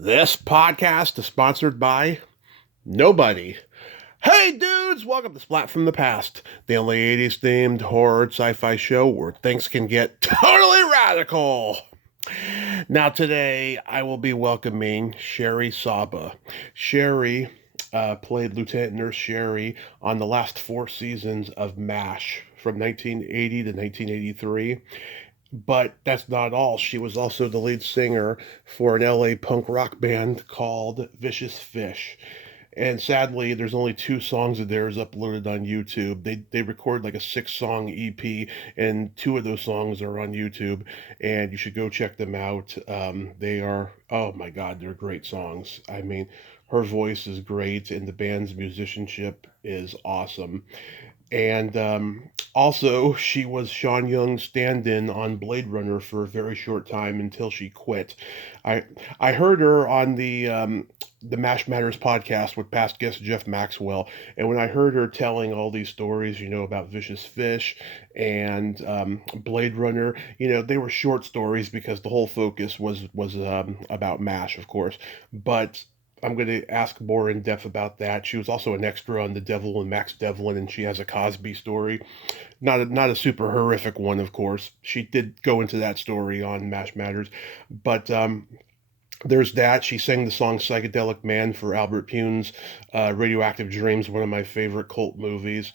This podcast is sponsored by nobody. Hey dudes, welcome to Splat from the Past, the only 80s themed horror sci-fi show where things can get totally radical. Now today I will be welcoming Shari Saba. Shari played Lieutenant Nurse Shari on the last 4 seasons of MASH from 1980 to 1983. But that's not all. She was also the lead singer for an LA punk rock band called Vicious Fish. And sadly, there's only 2 songs of theirs uploaded on YouTube. They record like a 6-song EP, and 2 of those songs are on YouTube, and you should go check them out. They are, oh my God, they're great songs. I mean, her voice is great, and the band's musicianship is awesome. And also, she was Sean Young's stand-in on Blade Runner for a very short time until she quit. I I heard her on the Mash Matters podcast with past guest Jeff Maxwell, and when I heard her telling all these stories, about Vicious Fish and Blade Runner, they were short stories because the whole focus was about Mash, of course, but I'm going to ask more in depth about that. She was also an extra on The Devil and Max Devlin, and she has a Cosby story. Not a super horrific one, of course. She did go into that story on Mash Matters, but there's that. She sang the song Psychedelic Man for Albert Pune's Radioactive Dreams, one of my favorite cult movies.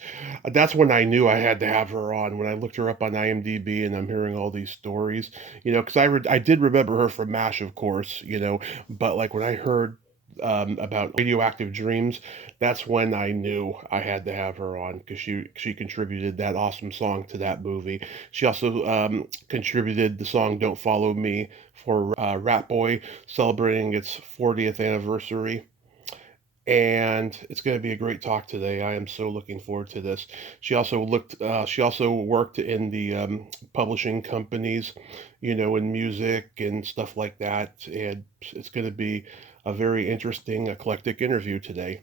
That's when I knew I had to have her on, when I looked her up on IMDb and I'm hearing all these stories, because I did remember her from MASH, of course, but like when I heard about Radioactive Dreams, that's when I knew I had to have her on because she contributed that awesome song to that movie. She also contributed the song "Don't Follow Me" for Rat Boy, celebrating its 40th anniversary. And it's going to be a great talk today. I am so looking forward to this. She also worked in the publishing companies, in music and stuff like that. And it's going to be a very interesting, eclectic interview today.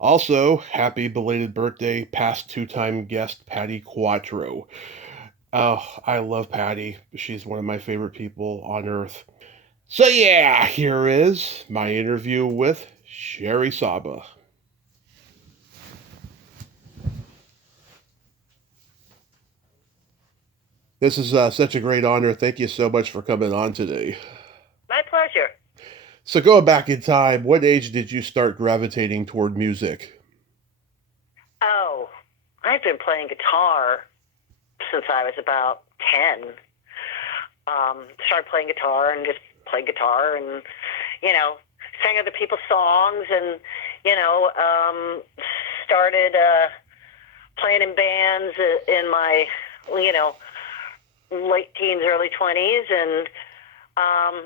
Also, happy belated birthday, past 2-time guest Patty Quattro. Oh, I love Patty. She's one of my favorite people on earth. So yeah, here is my interview with Shari Saba. This is such a great honor. Thank you so much for coming on today. My pleasure. So going back in time, what age did you start gravitating toward music? Oh, I've been playing guitar since I was about 10. Started playing guitar and just played guitar and, sang other people's songs and, you know, um, started playing in bands in my, you know, late teens, early 20s. And, um,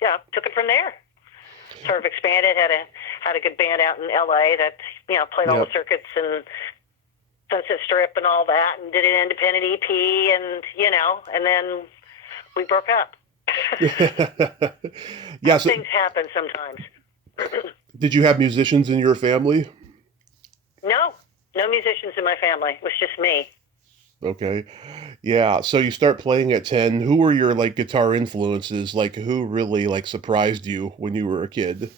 yeah, took it from there. Sort of expanded, had a good band out in LA that, played all the Yep. circuits and Sunset Strip and all that, and did an independent EP, and then we broke up. Yeah, so Things happen sometimes. did you have musicians in your family? No, no musicians in my family. It was just me. Okay. Yeah, so you start playing at 10. Who were your like guitar influences? Like who really like surprised you when you were a kid?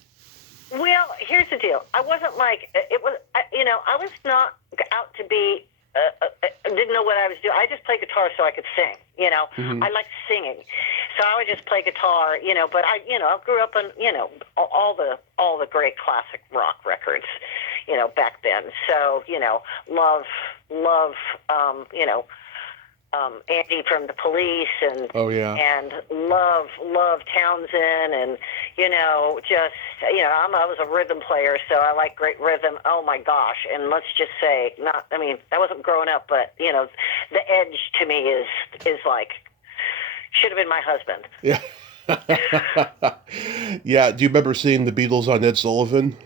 Well, here's the deal. I wasn't like it was. I was not out to be. Didn't know what I was doing. I just played guitar so I could sing. Hmm. I liked singing, so I would just play guitar. But I grew up on all the great classic rock records, back then. So love, Andy from the Police, and Oh yeah. and love Townsend, and just I was a rhythm player, so I like great rhythm. Oh my gosh! And let's just say, that wasn't growing up, but the Edge to me is like should have been my husband. Yeah. Yeah, do you remember seeing the Beatles on Ed Sullivan?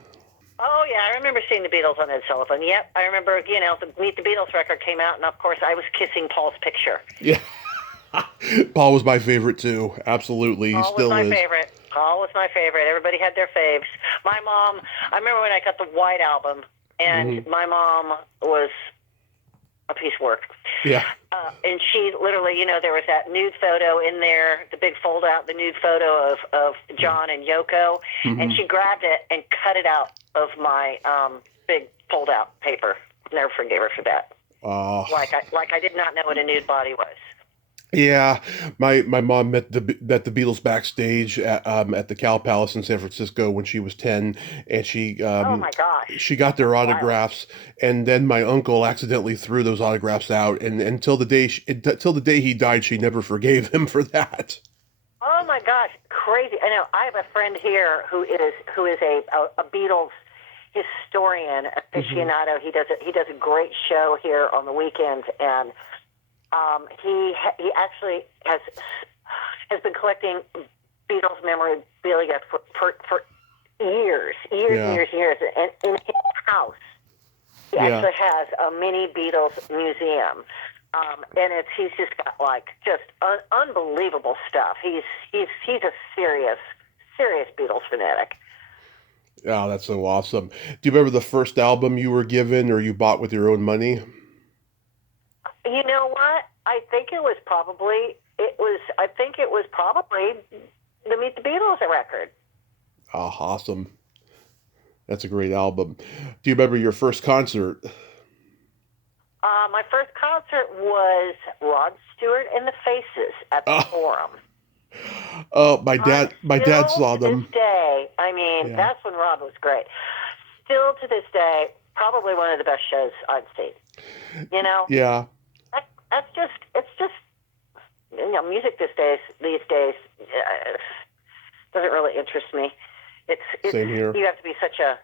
Oh yeah, I remember seeing the Beatles on Ed Sullivan. Yep, I remember. The Meet the Beatles record came out, and of course I was kissing Paul's picture. Yeah. Paul was my favorite too. Absolutely. He Paul was still my is. favorite. Paul was my favorite. Everybody had their faves. My mom, I remember when I got the White Album, Hmm. and my mom was a piece of work. Yeah. And she literally, there was that nude photo in there, the big fold out, the nude photo of John and Yoko, and she grabbed it and cut it out of my big fold out paper. Never forgave her for that. Like I did not know what a nude body was. Yeah, my mom met the Beatles backstage at the Cal Palace in San Francisco when she was 10, and Oh my gosh, she got their that's wild. autographs, and then my uncle accidentally threw those autographs out, and until until the day he died, she never forgave him for that. Oh my gosh, crazy! I know. I have a friend here who is a Beatles historian, aficionado. He does a great show here on the weekends, and he actually has been collecting Beatles memorabilia for years, Yeah, and years. And in his house, he yeah. actually has a mini Beatles museum. And he's just got like just unbelievable stuff. He's a serious Beatles fanatic. Oh, that's so awesome. Do you remember the first album you were given or you bought with your own money? You know what? I think it was probably the Meet the Beatles record. Oh, awesome. That's a great album. Do you remember your first concert? My first concert was Rod Stewart and the Faces at the Oh, Forum. oh, my dad Still saw to this them. day, I mean, Yeah, that's when Rod was great. Still to this day, probably one of the best shows I've seen. You know, yeah. it's just, music these days doesn't really interest me. It's Same here. you have to be such a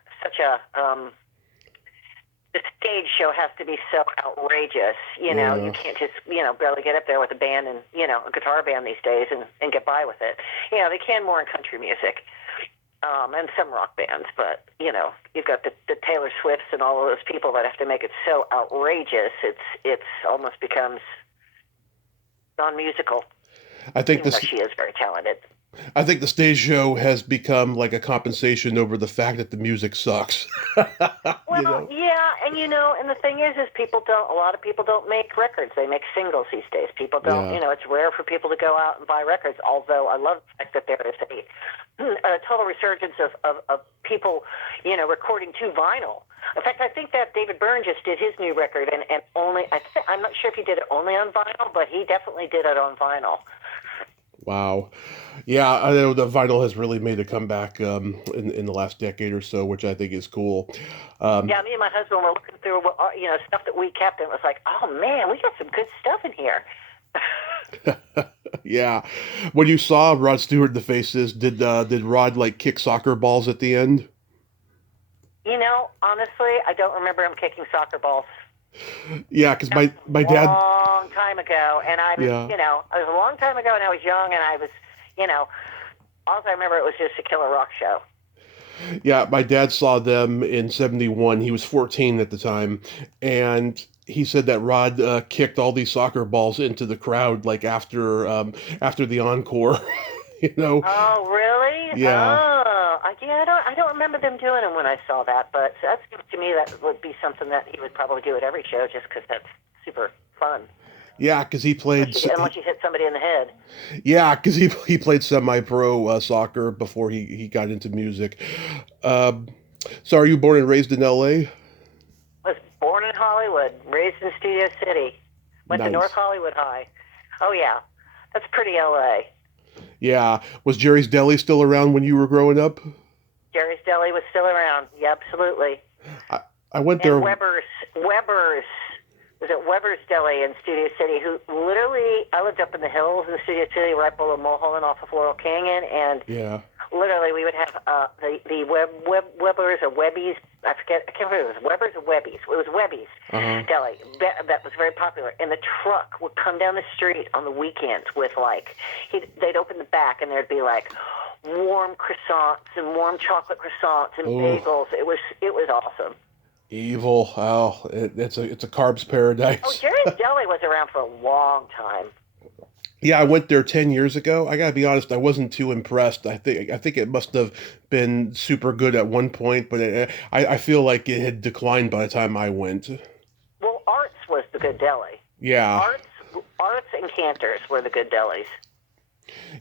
the stage show has to be so outrageous. You Yeah. can't just, barely get up there with a band and, a guitar band these days and get by with it. They can more in country music, and some rock bands, but, you've got the Taylor Swifts and all of those people that have to make it so outrageous. It's almost becomes non-musical, I think even though this she is very talented. I think the stage show has become like a compensation over the fact that the music sucks. You Well, know? yeah, and the thing is a lot of people don't make records. They make singles these days. People don't, Yeah. it's rare for people to go out and buy records, although I love the fact that there is a total resurgence of people, recording to vinyl. In fact, I think that David Byrne just did his new record, and I'm not sure if he did it only on vinyl, but he definitely did it on vinyl. Wow. Yeah, I know the vinyl has really made a comeback in the last decade or so, which I think is cool. Um, Yeah, me and my husband were looking through, stuff that we kept, and it was like, oh man, we got some good stuff in here. yeah. When you saw Rod Stewart in the Faces, did Rod like kick soccer balls at the end? Honestly, I don't remember him kicking soccer balls. Yeah, because That was my a dad. long time ago, and Yeah, it was a long time ago, and I was young, and I was, all I remember it was just a killer rock show. yeah. My dad saw them in '71. He was 14 at the time, and he said that Rod kicked all these soccer balls into the crowd like after the encore. You know? Oh, really? Yeah. Oh, yeah. I don't remember them doing them when I saw that, but that seems to me that would be something that he would probably do at every show, just because that's super fun. Yeah, because he played. Unless you hit somebody in the head. Yeah, because he played semi-pro soccer before he got into music. Um, so, are you born and raised in L.A.? Was born in Hollywood, raised in Studio City, went to North Nice. Hollywood High. Oh yeah, that's pretty LA. Yeah. Was Jerry's Deli still around when you were growing up? Jerry's Deli was still around. Yeah, absolutely. I, I went And there. Weber's was at Weber's Deli in Studio City. Who literally, I lived up in the hills in Studio City, right below Mulholland, off of Laurel Canyon, and Yeah. literally we would have the Weber's or Webby's. I forget. I can't remember if it was Weber's or Webby's. It was Webby's Uh-huh. Deli. That was very popular. And the truck would come down the street on the weekends with they'd open the back and there'd be like warm croissants and warm chocolate croissants and Oh, bagels. It was awesome. evil. Oh, it's a carbs Oh, paradise. Jerry's Deli was around for a long time. Yeah, I went there 10 years ago. I gotta be honest, I wasn't too impressed. I think it must have been super good at one point, but I feel like it had declined by the time I went. Well, Arts was the the good deli. Yeah. Arts and Cantors were the good delis.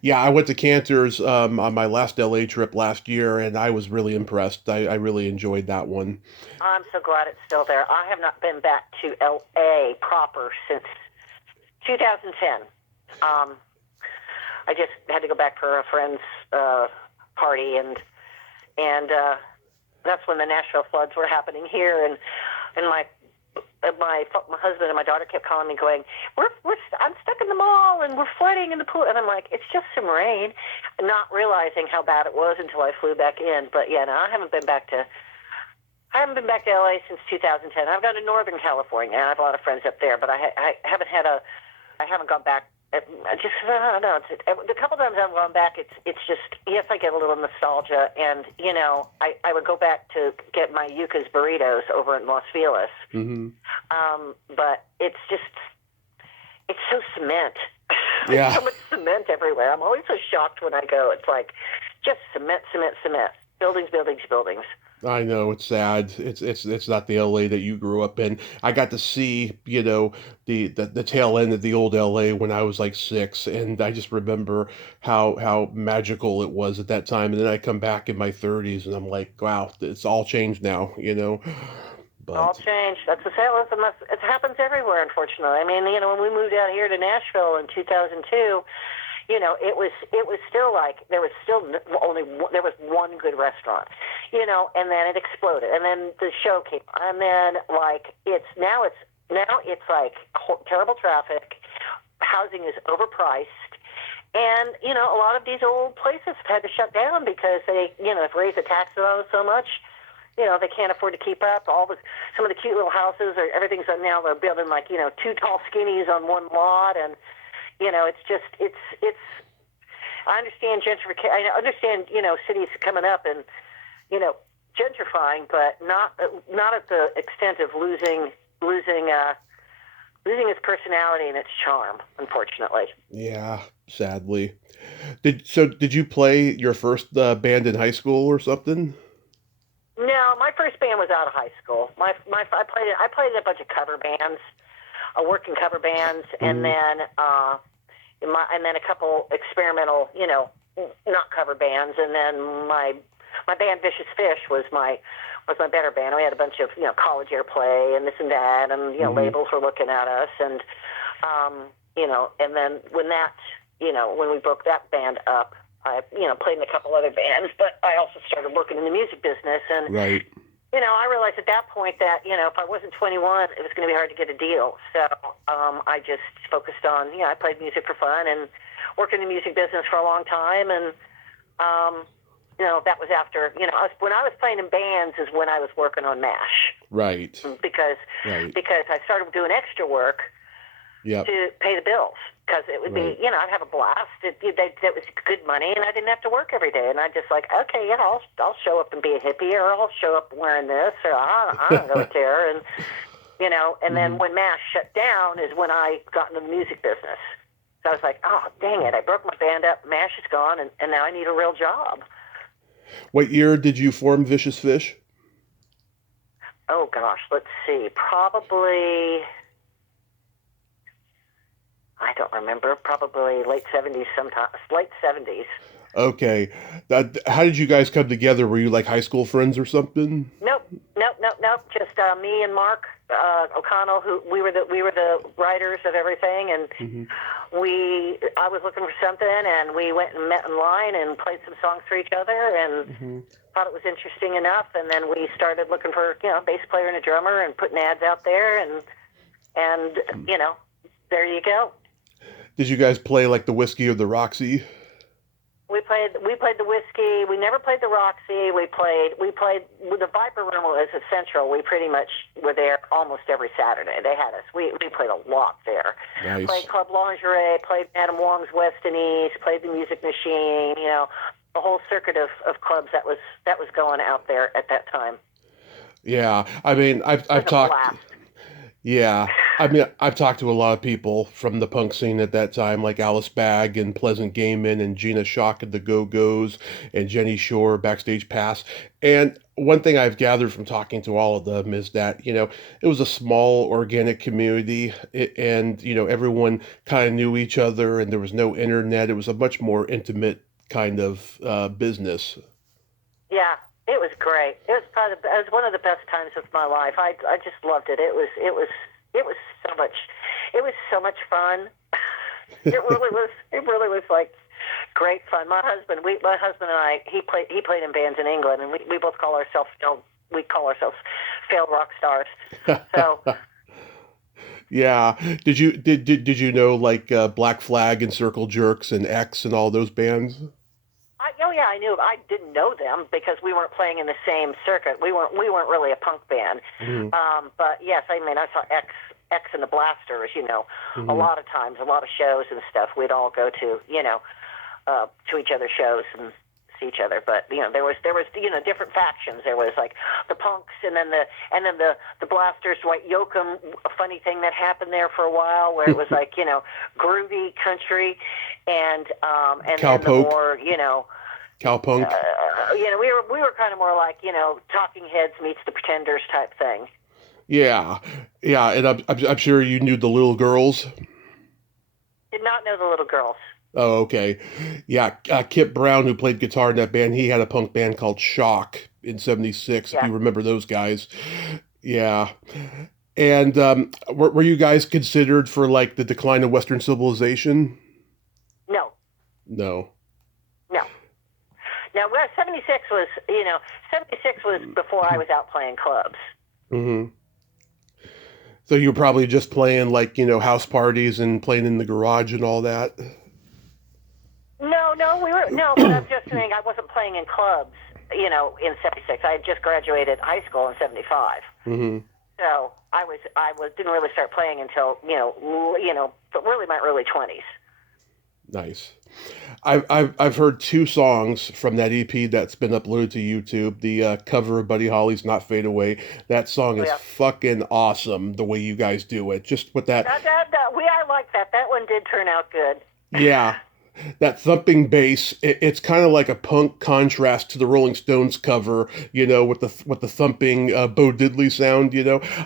Yeah, I went to Cantor's on my last LA trip last year, and I was really impressed. I really enjoyed that one. I'm so glad it's still there. I have not been back to LA proper since 2010. I just had to go back for a friend's party, and that's when the Nashville floods were happening here, and my husband and my daughter kept calling me, going, I'm stuck in the mall and we're flooding in the pool, and I'm like, it's just some rain, not realizing how bad it was until I flew back in. But yeah, no, I haven't been back to LA since 2010. I've gone to Northern California, and I have a lot of friends up there, but I haven't gone back. I don't know. The couple times I've gone back, it's just, yes, I get a little nostalgia, and I would go back to get my Yuca's burritos over in Los Feliz. Mm-hmm. But it's so cement. Yeah. There's so much cement everywhere. I'm always so shocked when I go. It's like just cement, buildings. I know, it's sad. It's not the LA that you grew up in. I got to see, the tail end of the old LA when I was like 6, and I just remember how magical it was at that time. And then I come back in my 30s, and I'm like, wow, it's all changed now. All But changed. That's the same. It happens everywhere, unfortunately. I mean, when we moved out here to Nashville in 2002, it was still like there was one good restaurant, and then it exploded, and then the show came, and then like it's like terrible traffic, housing is overpriced, and a lot of these old places have had to shut down because they have raised the taxes on it so much. They can't afford to keep up. Some of the cute little houses, or everything's now they're building like, 2 tall skinnies on one lot, and it's. I understand gentrification. I understand cities coming up and gentrifying, but not at the extent of losing its personality and its charm. Unfortunately. yeah, sadly. Did you play your first band in high school or something? No, my first band was out of high school. I played in a bunch of cover bands. I worked in cover bands, and then a couple experimental, not cover bands, and then my band Vicious Fish was my better band. We had a bunch of college airplay and this and that, and labels were looking at us, and and then when we broke that band up, I played in a couple other bands, but I also started working in the music business, and Right. I realized at that point that if I wasn't 21, it was going to be hard to get a deal. So I just focused on I played music for fun and worked in the music business for a long time, and that was after when I was playing in bands is when I was working on MASH. Right. Because Right. I started doing extra work. Yep. To pay the bills, because it would Right. be, I'd have a blast. It was good money, and I didn't have to work every day. And I just like, okay, I'll show up and be a hippie, or I'll show up wearing this, or I don't really care. And and then when MASH shut down is when I got into the music business. So I was like, oh, dang it, I broke my band up. MASH is gone, and now I need a real job. What year did you form Vicious Fish? Oh gosh, let's see, probably. I don't remember. Probably late 70s sometimes. Late 70s. Okay. How did you guys come together? Were you like high school friends or something? Nope. Just me and Mark O'Connell, who we were the writers of everything, and I was looking for something, and we went and met in line and played some songs for each other, and thought it was interesting enough, and then we started looking for a bass player and a drummer, and putting ads out there, and there you go. Did you guys play like the Whiskey or the Roxy? We played the Whiskey. We never played the Roxy. We played the Viper Room was at Central. We pretty much were there almost every Saturday. They had us. We played a lot there. Nice. Played Club Lingerie. Played Madam Wong's West and East. Played the Music Machine. The whole circuit of clubs that was going out there at that time. Yeah, I mean, I've It was a talked. blast. Yeah, I mean, I've talked to a lot of people from the punk scene at that time, like Alice Bagg and Pleasant Gayman and Gina Shock and the Go-Go's and Jenny Shore, Backstage Pass. And one thing I've gathered from talking to all of them is that, it was a small organic community and, everyone kind of knew each other and there was no internet. It was a much more intimate kind of business. Yeah, it was great. It was one of the best times of my life. I just loved it. It was so much. It was so much fun. It really was. It really was like great fun. My husband and I, he played in bands in England, and we both call ourselves failed rock stars. So Yeah. Did you know like Black Flag and Circle Jerks and X and all those bands? oh yeah, I knew. I didn't know them because we weren't playing in the same circuit. We weren't really a punk band. Hmm. But yes, I mean I saw X and the Blasters. A Hmm. lot of times, a lot of shows and stuff. We'd all go to to each other's shows and see each other. But there was different factions. There was like the punks and then the Blasters. Right, Yoakum. A funny thing that happened there for a while where it was like groovy country and then the Cowpoke, more cowpunk. we were kind of more like Talking Heads meets the Pretenders type thing. Yeah, yeah, and I'm sure you knew the Little Girls. Did not know the Little Girls. Oh, okay. Yeah, Kip Brown, who played guitar in that band, he had a punk band called Shock in '76. If Yeah. you remember those guys. Yeah, and were you guys considered for like the decline of Western civilization? No. No. No. Now, 76 was before I was out playing clubs. Hmm. So you were probably just playing like house parties and playing in the garage and all that. No, but I'm just saying I wasn't playing in clubs, in 76. I had just graduated high school in 75. Hmm. So I didn't really start playing until, but really my early 20s. Nice. I've heard two songs from that EP that's been uploaded to YouTube. The cover of Buddy Holly's "Not Fade Away." That song Oh, is yeah. fucking awesome. The way you guys do it, just with that, I like that. That one did turn out good. yeah, that thumping bass. It's kind of like a punk contrast to the Rolling Stones cover. With the thumping Bo Diddley sound.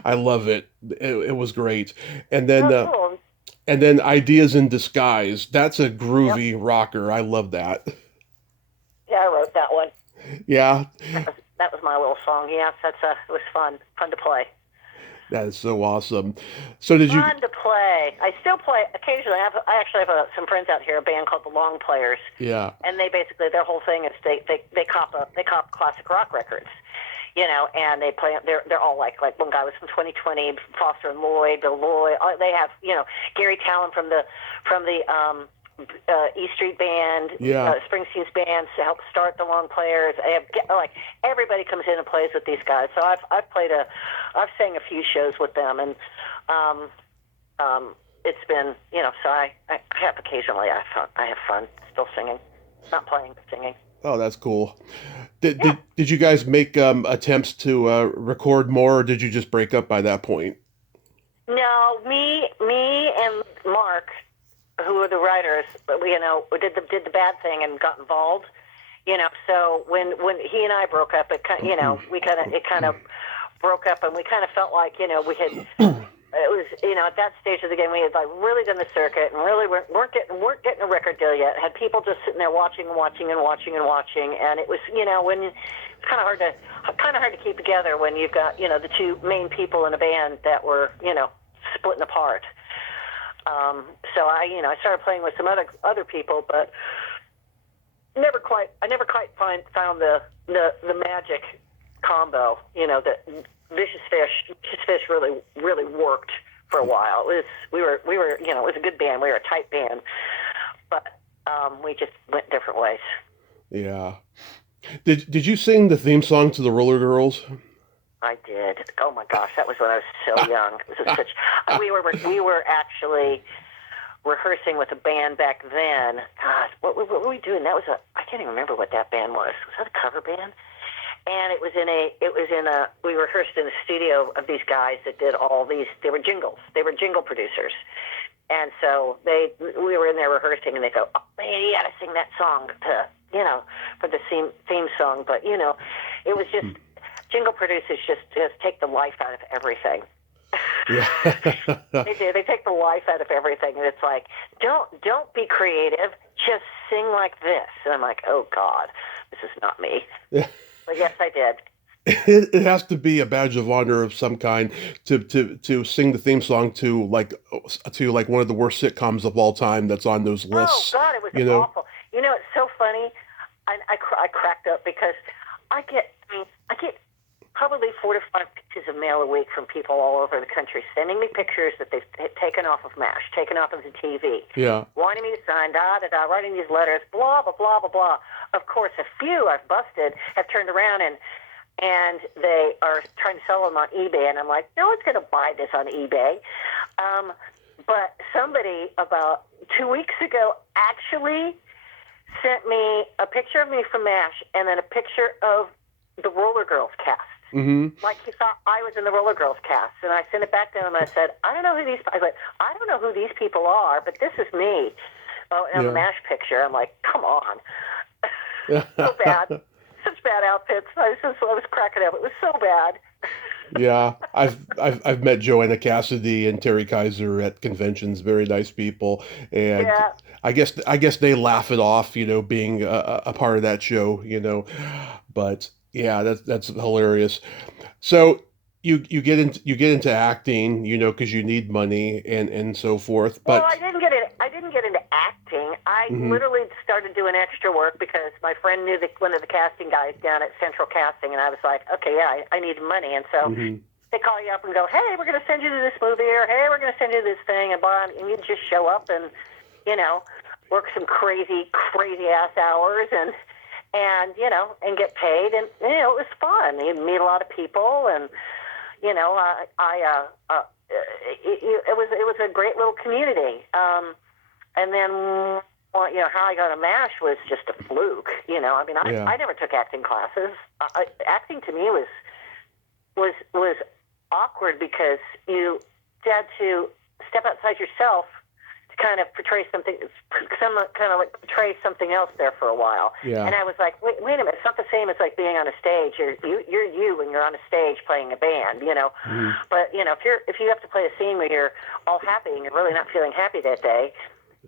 I love it. It was great. And then. Oh, cool. And then Ideas in Disguise. That's a Yep. groovy rocker. I love that. Yeah, I wrote that one. Yeah, That was my little song. Yes, it was fun to play. that is so awesome. So did you? Fun to play. I still play occasionally. I actually have some friends out here, a band called the Long Players, Yeah. and they basically their whole thing is they cop classic rock records, and they play. They're all like one guy was from 2020, Foster and Lloyd, Bill Lloyd. They have Gary Talon from the E Street Band, Yeah. Springsteen's band to help start the Long Players. I have everybody comes in and plays with these guys. So I've sang a few shows with them, and it's been so I have occasionally I have fun still singing, not playing but singing. Oh, that's cool. Did Yeah. did, did you guys make attempts to record more, or did you just break up by that point? No, me and Mark, who are the writers, did the bad thing and got involved. So when he and I broke up, it kind of broke up, and we kind of felt like we had. It was at that stage of the game we had like really done the circuit and really weren't getting a record deal yet. Had people just sitting there watching, and it was when it's kind of hard to keep together when you've got the two main people in a band that were splitting apart. So I started playing with some other people, but I never quite found the magic combo. That Vicious Fish really worked for a while. We were it was a good band. We were a tight band, but we just went different ways. Yeah. Did you sing the theme song to the Roller Girls? I did. Oh my gosh, that was when I was so young. It was such. We were actually rehearsing with a band back then. God, what were we doing? I can't even remember what that band was. Was that a cover band? and we rehearsed in a studio of these guys that did all these. They were jingle producers. And so we were in there rehearsing, and they go, "Oh man, you got to sing that song for the theme song." But it was just jingle producers just take the life out of everything. Yeah. They do. They take the life out of everything, and it's like, don't be creative. Just sing like this. And I'm like, oh God, this is not me. Yeah. But yes, I did. It has to be a badge of honor of some kind to sing the theme song to like one of the worst sitcoms of all time that's on those Oh lists. God, it was awful. It's so funny. I cracked up because I get probably 4 to 5 pieces of mail a week from people all over the country sending me pictures that they've taken off of MASH, taken off of the TV, Yeah. wanting me to sign, writing these letters, blah, blah, blah, blah, blah. Of course, a few I've busted have turned around and they are trying to sell them on eBay, and I'm like, no one's going to buy this on eBay. But somebody about 2 weeks ago actually sent me a picture of me from MASH and then a picture of the Roller Girls cast. Mm-hmm. Like he thought I was in the Roller Girls cast, and I sent it back to him. And I said, I don't know who these people are, but this is me. Oh, and a MASH picture. I'm like, come on, so bad, such bad outfits. I was cracking up. It was so bad. Yeah, I've met Joanna Cassidy and Terry Kaiser at conventions. Very nice people, and Yeah. I guess they laugh it off, being a part of that show, But yeah, that's hilarious. So you get into acting, because you need money and so forth. Well, But I didn't get into acting. I literally started doing extra work because my friend knew one of the casting guys down at Central Casting, and I was like, okay, yeah, I need money, and so they call you up and go, hey, we're going to send you to this movie, or hey, we're going to send you to this thing, and you just show up and work some crazy ass hours and get paid, and it was fun. You meet a lot of people, and it was a great little community. And then, how I got a MASH was just a fluke. I never took acting classes. Acting to me was awkward because you had to step outside yourself to kind of portray something else there for a while. Yeah. And I was like, wait a minute, it's not the same as like being on a stage. You're you when you're on a stage playing a band, But if you have to play a scene where you're all happy and you're really not feeling happy that day,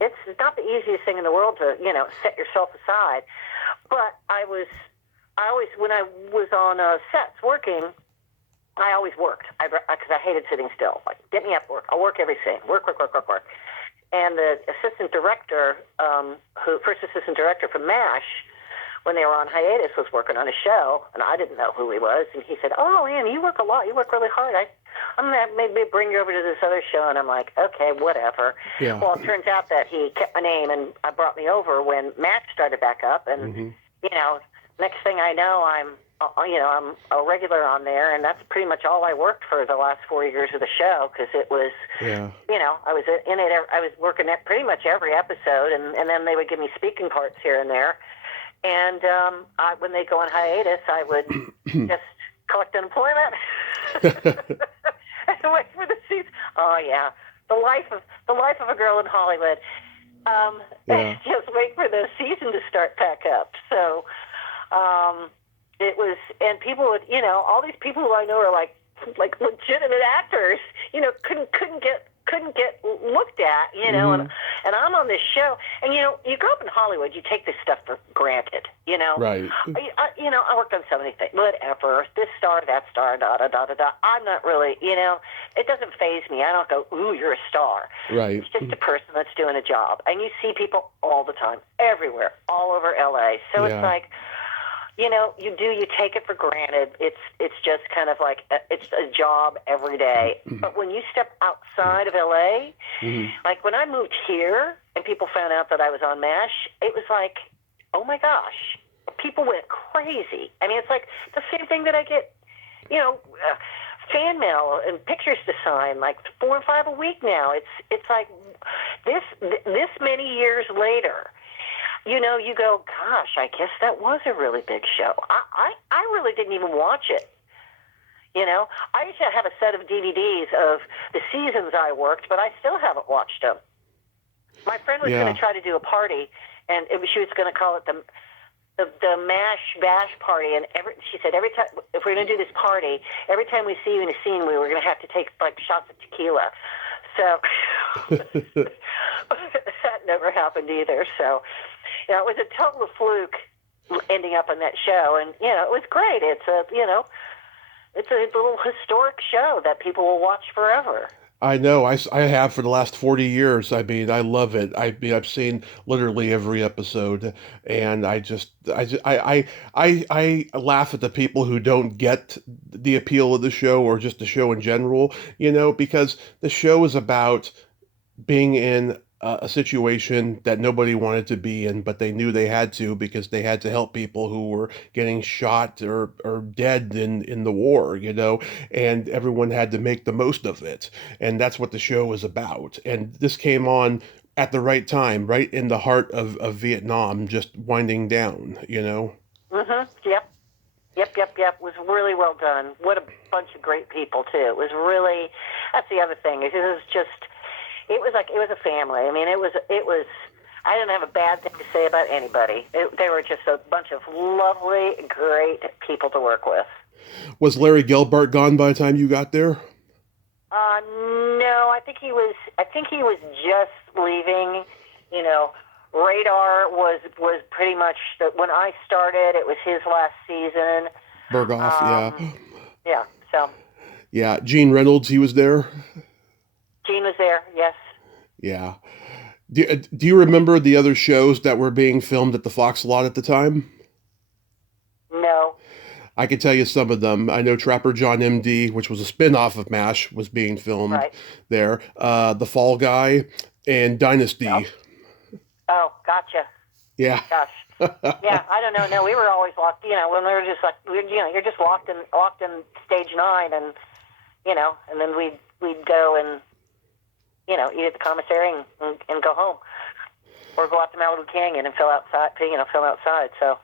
it's not the easiest thing in the world to set yourself aside. But I always when I was on sets working, I always worked because I hated sitting still. Like, get me up, work. I'll work every scene. Work. And the assistant director, first assistant director from MASH, when they were on hiatus, was working on a show, and I didn't know who he was. And he said, "Oh, Ann, you work a lot. You work really hard. I'm gonna maybe bring you over to this other show." And I'm like, "Okay, whatever." Yeah. Well, it turns out that he kept my name and brought me over when MASH started back up, and next thing I know, I'm a regular on there, and that's pretty much all I worked for the last 4 years of the show, because it was, I was in it. I was working at pretty much every episode, and then they would give me speaking parts here and there. And when they go on hiatus, I would just collect unemployment and wait for the season. Oh yeah, the life of a girl in Hollywood. Just wait for the season to start back up. So. It was, and people would, all these people who I know are like legitimate actors, couldn't get looked at, and I'm on this show, and you grow up in Hollywood, you take this stuff for granted, Right. I worked on so many things, whatever, this star, that star, da da da da da. I'm not really, it doesn't faze me. I don't go, ooh, you're a star. Right. It's just a person that's doing a job, and you see people all the time, everywhere, all over LA. So it's like, you take it for granted. It's just kind of like it's a job every day. But when you step outside of LA, like when I moved here and people found out that I was on MASH, it was like, oh my gosh, people went crazy. I mean, it's like the same thing that I get, fan mail and pictures to sign, like 4 or 5 a week now. It's like this many years later. you go, gosh, I guess that was a really big show. I really didn't even watch it. I used to have a set of DVDs of the seasons I worked, but I still haven't watched them. My friend was going to try to do a party, and she was going to call it the Mash Bash party. And she said, every time, if we're going to do this party, every time we see you in a scene, we were going to have to take like shots of tequila. So that never happened either. So, it was a total fluke ending up on that show, and it was great. It's a little historic show that people will watch forever. I know. I have for the last 40 years. I mean, I love it. I've seen literally every episode, and I laugh at the people who don't get the appeal of the show or just the show in general, because the show is about being in a situation that nobody wanted to be in, but they knew they had to because they had to help people who were getting shot or dead in the war, and everyone had to make the most of it. And that's what the show was about. And this came on at the right time, right in the heart of Vietnam, just winding down. Mm-hmm. Yep. It was really well done. What a bunch of great people, too. It was really, that's the other thing. It was a family. I mean, it was, I didn't have a bad thing to say about anybody. They were just a bunch of lovely, great people to work with. Was Larry Gelbart gone by the time you got there? No, I think he was just leaving. Radar was pretty much, when I started, it was his last season. Berghoff, yeah. Yeah, so. Yeah, Gene Reynolds, he was there? Gene was there, yes. Yeah. Do you remember the other shows that were being filmed at the Fox lot at the time? No. I can tell you some of them. I know Trapper John MD, which was a spin-off of MASH, was being filmed there. The Fall Guy and Dynasty. Oh, gotcha. Yeah. Gosh. Yeah, I don't know. No, we were always locked, when we were just like, you're just locked in stage 9 and, and then we'd go and, eat at the commissary and go home, or go out to Malibu Canyon and film outside. So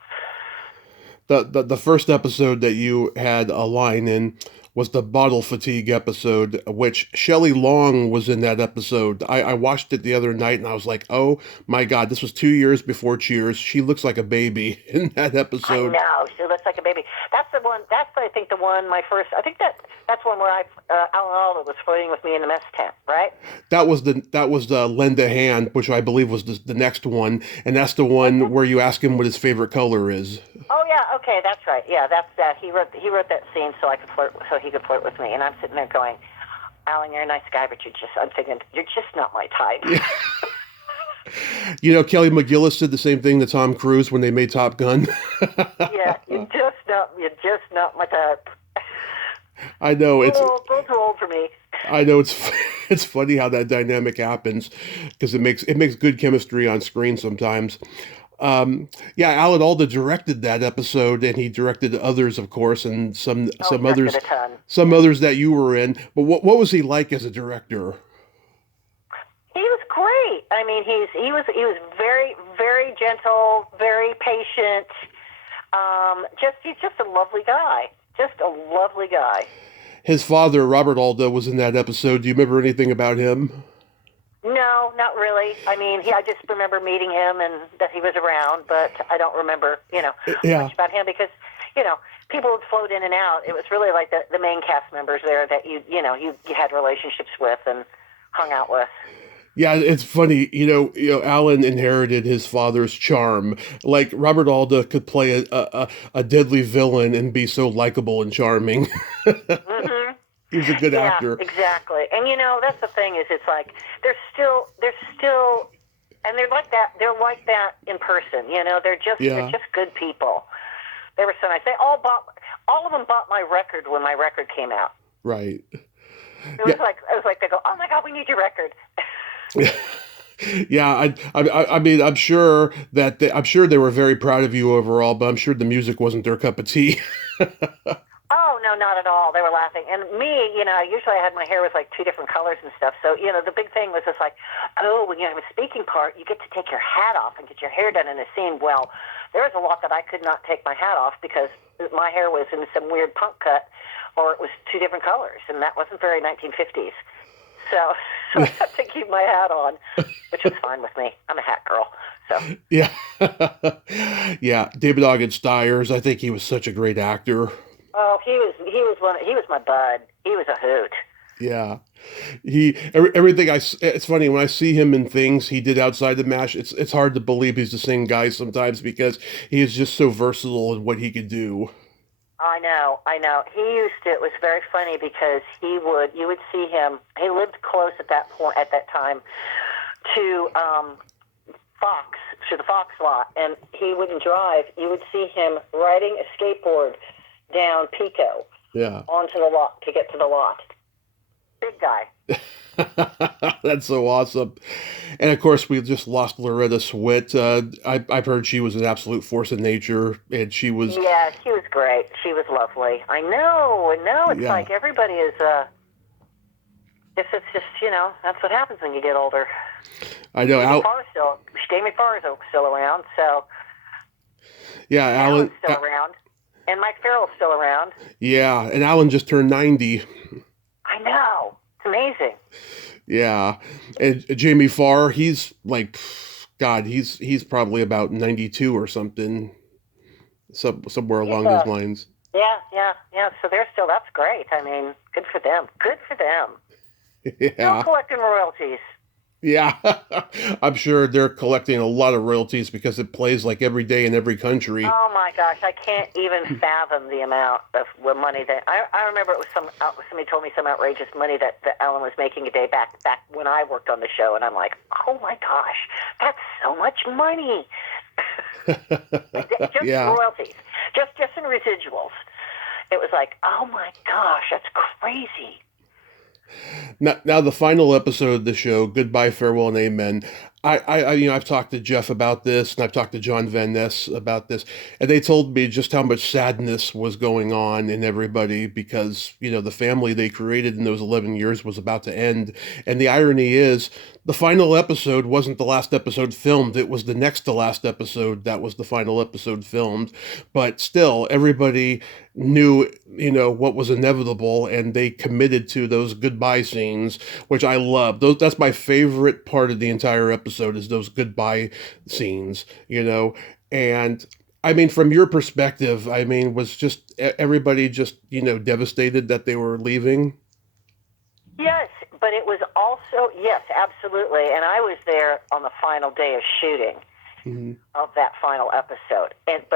the first episode that you had a line in was the bottle fatigue episode, which Shelley Long was in that episode. I watched it the other night and I was like, oh my God, this was 2 years before Cheers. She looks like a baby in that episode. I know, she looks like a baby. That's the one, I think that's one where Alan Alda was flirting with me in the mess tent, right? That was the Lend a Hand, which I believe was the next one, and that's the one where you ask him what his favorite color is. Oh yeah, okay, that's right. Yeah, that's that. He wrote that scene so he could flirt with me, and I'm sitting there going, Alan, you're a nice guy, but I'm thinking, you're just not my type. Yeah. Kelly McGillis did the same thing to Tom Cruise when they made Top Gun. Yeah, you're just not my type. I know it's too old for me. I know it's funny how that dynamic happens because it makes good chemistry on screen sometimes. Yeah, Alan Alda directed that episode, and he directed others, of course, and some others that you were in. But what was he like as a director? He was great. I mean, he was very, very gentle, very patient. He's just a lovely guy. Just a lovely guy. His father, Robert Alda, was in that episode. Do you remember anything about him? No, not really. I mean, I just remember meeting him and that he was around, but I don't remember, much about him because, people would float in and out. It was really like the main cast members there that you had relationships with and hung out with. Yeah, it's funny, Alan inherited his father's charm. Like Robert Alda could play a deadly villain and be so likable and charming. Mm-hmm. He was a good actor. Exactly. And that's the thing is it's like they're still and they're like that in person, they're just good people. They were so nice. All of them bought my record when my record came out. Right. It was like they go, "Oh my God, we need your record." Yeah, I mean, I'm sure they were very proud of you overall, but I'm sure the music wasn't their cup of tea. Oh not at all. They were laughing. And me, usually I had my hair was like two different colors and stuff. So, the big thing was just like, oh, when you have a speaking part, you get to take your hat off and get your hair done in a scene. Well, there was a lot that I could not take my hat off because my hair was in some weird punk cut or it was two different colors. And that wasn't very 1950s. So I had to keep my hat on, which was fine with me. I'm a hat girl. So. Yeah. Yeah. David Ogden Stiers, I think he was such a great actor. Oh, he was my bud. He was a hoot. Yeah. Everything it's funny when I see him in things he did outside the MASH, it's hard to believe he's the same guy sometimes because he is just so versatile in what he could do. I know. It was very funny because you would see him, he lived close at that time to the Fox lot, and he wouldn't drive. You would see him riding a skateboard down Pico onto the lot to get to the lot. Big guy. That's so awesome. And of course, we just lost Loretta Swit. I've heard she was an absolute force of nature, and she was... Yeah, she was great. She was lovely. I know. It's like everybody is... it's just, that's what happens when you get older. I know. Jamie Farr is still around, so... Yeah, Alan's still around. And Mike Farrell's still around. Yeah, and Alan just turned 90. I know. It's amazing. Yeah. And Jamie Farr, he's like, God, he's probably about 92 or something. Somewhere along those lines. Yeah. So that's great. I mean, good for them. Yeah. Still collecting royalties. Yeah. I'm sure they're collecting a lot of royalties because it plays like every day in every country. Oh my gosh, I can't even fathom the amount of money that I remember. It was somebody told me some outrageous money that Alan was making a day back when I worked on the show, and I'm like, oh my gosh, that's so much money. Just royalties, just in residuals. It was like, oh my gosh, that's crazy. Now the final episode of the show, Goodbye, Farewell, and Amen. I've talked to Jeff about this, and I've talked to John Van Ness about this, and they told me just how much sadness was going on in everybody because, the family they created in those 11 years was about to end. And the irony is, the final episode wasn't the last episode filmed. It was the next to last episode that was the final episode filmed. But still, everybody knew, what was inevitable, and they committed to those goodbye scenes, which I love. That's my favorite part of the entire episode is those goodbye scenes, and I mean, from your perspective, was just everybody just, devastated that they were leaving? Yes, but it was also, yes, absolutely. And I was there on the final day of shooting of that final episode. It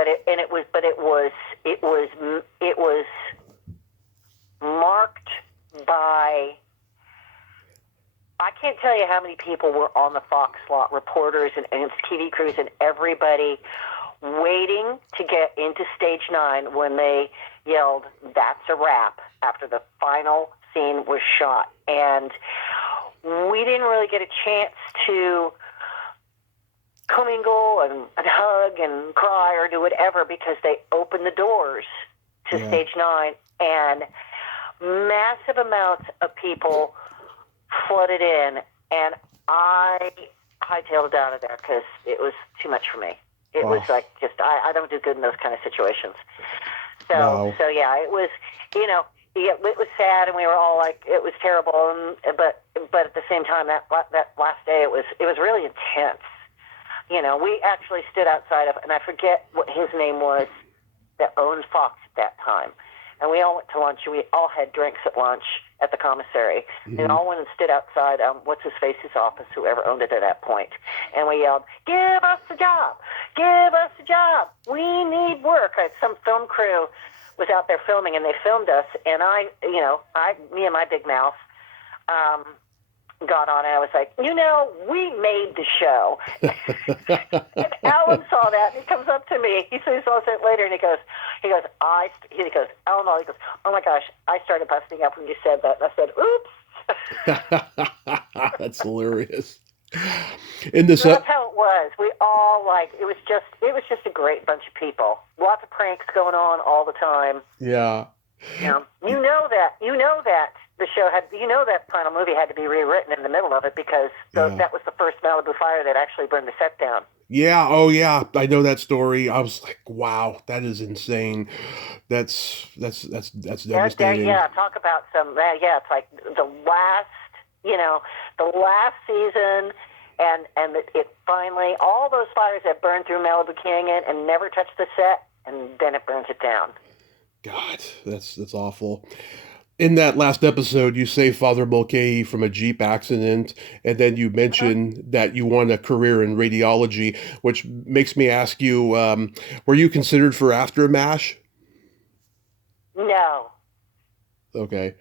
was marked by, I can't tell you how many people were on the Fox lot, reporters and TV crews and everybody waiting to get into stage 9 when they yelled, "That's a wrap," after the final scene was shot. And we didn't really get a chance to commingle and hug and cry or do whatever because they opened the doors to stage 9 and massive amounts of people flooded in, and I hightailed it out of there because it was too much for me. It was like just I don't do good in those kind of situations. So yeah, it was it was sad, and we were all like, it was terrible, but at the same time that last day it was really intense. We actually stood outside of, and I forget what his name was that owned Fox at that time. And we all went to lunch, and we all had drinks at lunch at the commissary. Mm-hmm. And all went and stood outside what's-his-face's office, whoever owned it at that point. And we yelled, "Give us a job! Give us a job! We need work!" Some film crew was out there filming, and they filmed us. And me and my big mouth, got on, and I was like, we made the show. And Alan saw that, and he comes up to me. He saw it later, and he goes, Alan, oh my gosh, I started busting up when you said that. And I said, oops. That's hilarious. That's how it was. We all it was just a great bunch of people. Lots of pranks going on all the time. Yeah. You know that the show had, that final movie had to be rewritten in the middle of it because Yeah. that was the first Malibu fire that actually burned the set down. Yeah, oh yeah, I know that story. I was like, wow, that is insane. That's devastating. Yeah, talk about some. Yeah, it's like you know, the last season, and it finally, all those fires that burned through Malibu Canyon and never touched the set, and then it burns it down. God, that's awful. In that last episode, you save Father Mulcahy from a Jeep accident, and then you Uh-huh. mention that you want a career in radiology, which makes me ask you, were you considered for Aftermath? No. Okay.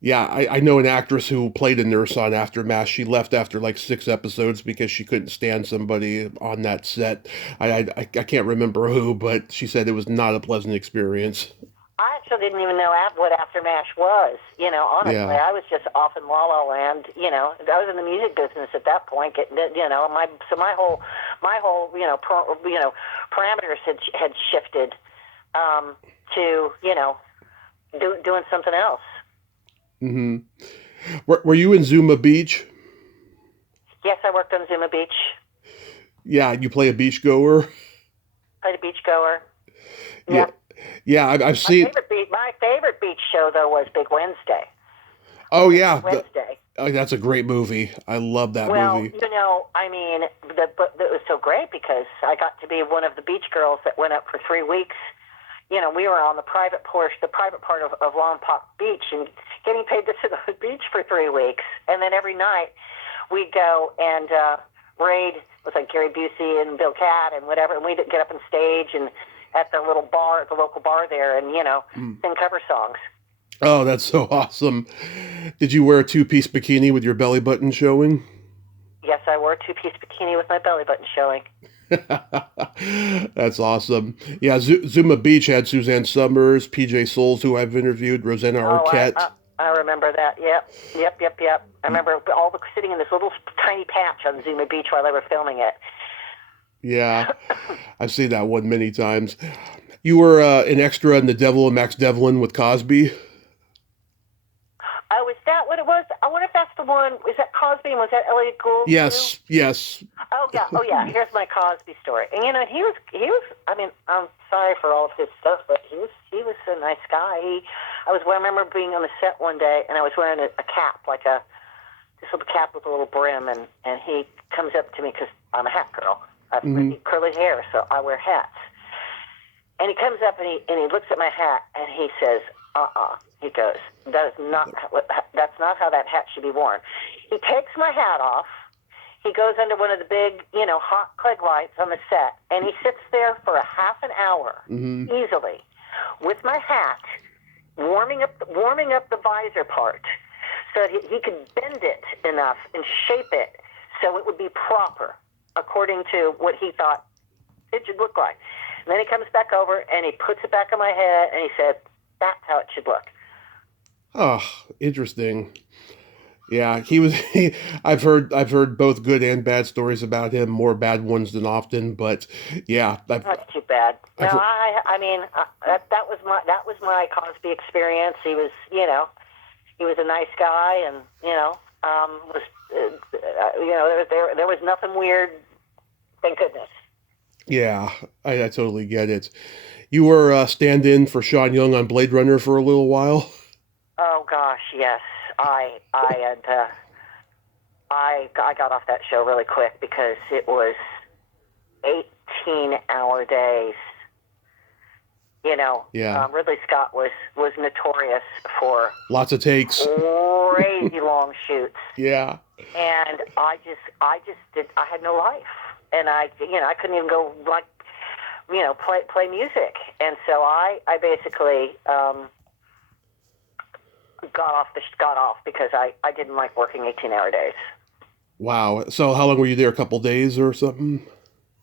Yeah, I know an actress who played a nurse on Aftermath. She left after like 6 episodes because she couldn't stand somebody on that set. I can't remember who, but she said it was not a pleasant experience. I actually didn't even know what Aftermath was. Honestly, Yeah. I was just off in La La Land. I was in the music business at that point. My whole parameters had shifted to doing something else. Hmm. Were you in Zuma Beach? Yes, I worked on Zuma Beach. Yeah, you play a beach goer. Played a beach goer. Yeah, Yep. yeah, I've My seen. favorite beach show though was Big Wednesday. Oh Big yeah, Wednesday. that's a great movie. I love that Well, movie. I mean, but it was so great because I got to be one of the beach girls that went up for 3 weeks. We were on the private part of Lompoc Beach, and getting paid to sit on the beach for 3 weeks. And then every night we'd go and raid with like Gary Busey and Bill Catt and whatever, and we'd get up on stage and at the little bar, the local bar there, and Mm. sing cover songs. Oh, that's so awesome. Did you wear a two-piece bikini with your belly button showing? Yes, I wore a two-piece bikini with my belly button showing. That's awesome. Yeah, Zuma Beach had Suzanne Summers, PJ Souls, who I've interviewed, Rosanna Oh, Arquette. I remember that. Yep. I remember sitting in this little tiny patch on Zuma Beach while they were filming it. Yeah, I've seen that one many times. You were an extra in The Devil and Max Devlin with Cosby. Oh, is that what it was? I wonder if that's the one. Is that Cosby and was that Elliot Gould too? Yes, yes. Oh yeah. Here's my Cosby story. And he was. I mean, I'm sorry for all of his stuff, but he was a nice guy. I remember being on the set one day, and I was wearing a cap, like this little cap with a little brim, and he comes up to me because I'm a hat girl. I've Hmm. curly hair, so I wear hats. And he comes up and he looks at my hat and he says, He goes, that's not how that hat should be worn. He takes my hat off. He goes under one of the big, hot Klieg lights on the set, and he sits there for a half an hour, Hmm. easily, with my hat, warming up the visor part, so that he could bend it enough and shape it so it would be proper, according to what he thought it should look like. And then he comes back over and he puts it back on my head and he said, "That's how it should look." Oh, interesting. Yeah, he was. I've heard both good and bad stories about him. More bad ones than often, but yeah, That's too bad. No, I've heard, I mean, that was my Cosby experience. He was a nice guy, and was there was nothing weird. Thank goodness. yeah, I totally get it. You were stand-in for Sean Young on Blade Runner for a little while. Oh gosh, yes. I got off that show really quick because it was 18-hour days. Yeah, Ridley Scott was notorious for lots of takes. crazy long shoots, Yeah, and I just did. I had no life, and I couldn't even go like play music, and so I basically got off because I didn't like working 18-hour days. wow. So how long were you there? A couple days or something?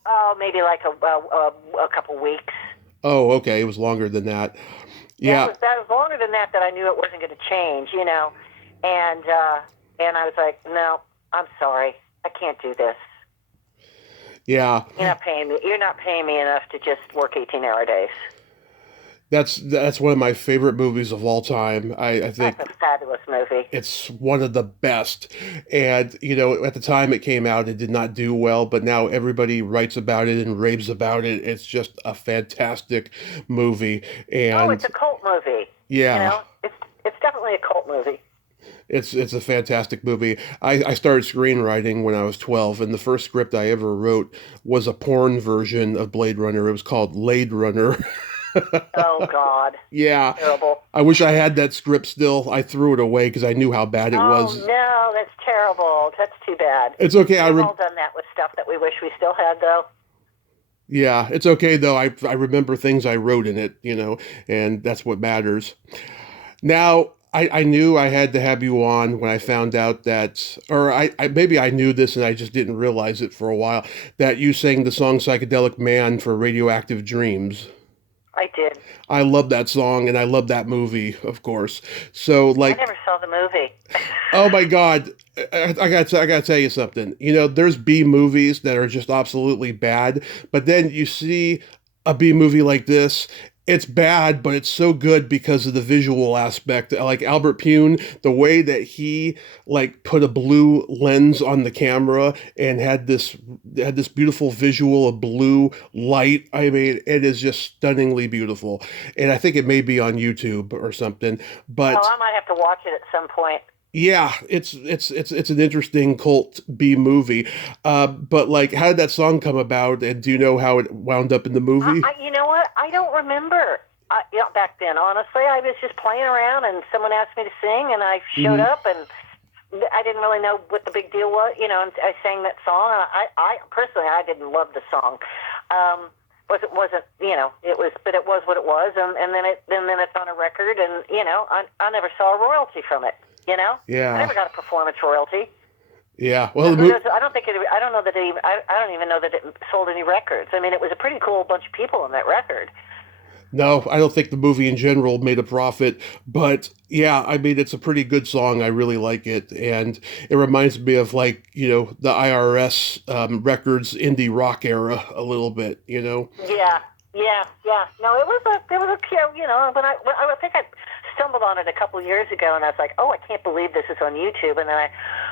Oh, maybe like a couple weeks. Oh, okay. It was longer than that. Yeah, Yeah, that was longer than that. That I knew it wasn't going to change, and I was like, no, I'm sorry, I can't do this. yeah. You're not paying me. You're not paying me enough to just work 18-hour days. That's one of my favorite movies of all time. I That's think a fabulous movie. it's one of the best. And, at the time it came out, it did not do well, but now everybody writes about it and raves about it. It's just a fantastic movie. Oh, it's And a cult movie. You yeah, know, it's definitely a cult movie. it's a fantastic movie. I started screenwriting when I was 12, and the first script I ever wrote was a porn version of Blade Runner. It was called Lade Runner. Oh God, Yeah. terrible. I wish I had that script still. I threw it away because I knew how bad it Oh was. no, that's terrible. That's too bad. It's okay. We've all done that with stuff that we wish we still had, though. Yeah, it's okay though. I remember things I wrote in it, and that's what matters. Now, I knew I had to have you on when I found out that, or maybe I knew this and I just didn't realize it for a while, that you sang the song Psychedelic Man for Radioactive Dreams. I did. I love that song and I love that movie, of course. So, I like, never saw the movie. oh my God, I gotta tell you something. There's B movies that are just absolutely bad, but then you see a B movie like this. It's bad, but it's so good because of the visual aspect. Like Albert Pune, the way that he like put a blue lens on the camera and had this beautiful visual of blue light. I mean, it is just stunningly beautiful. And I think it may be on YouTube or something, Oh, but I might have to watch it at some point. yeah, it's an interesting cult B movie. But like, how did that song come about? And do you know how it wound up in the movie? You know what? I don't remember. Back then, honestly, I was just playing around, and someone asked me to sing, and I showed Hmm. up, and I didn't really know what the big deal was, and I sang that song. And I personally, I didn't love the song. Wasn't it was, but it was what it was, and then it's on a record, and I never saw a royalty from it. I Yeah, never got a performance royalty. yeah. Now, Well, who knows? I don't think it. I don't know that it even. I don't even know that it sold any records. I mean, it was a pretty cool bunch of people on that record. no, I don't think the movie in general made a profit, but yeah, I mean, it's a pretty good song. I really like it, and it reminds me of like the IRS records indie rock era a little bit. Yeah, yeah. No, it was a when I think I stumbled on it a couple years ago, and I was like, oh, I can't believe this is on YouTube. And then I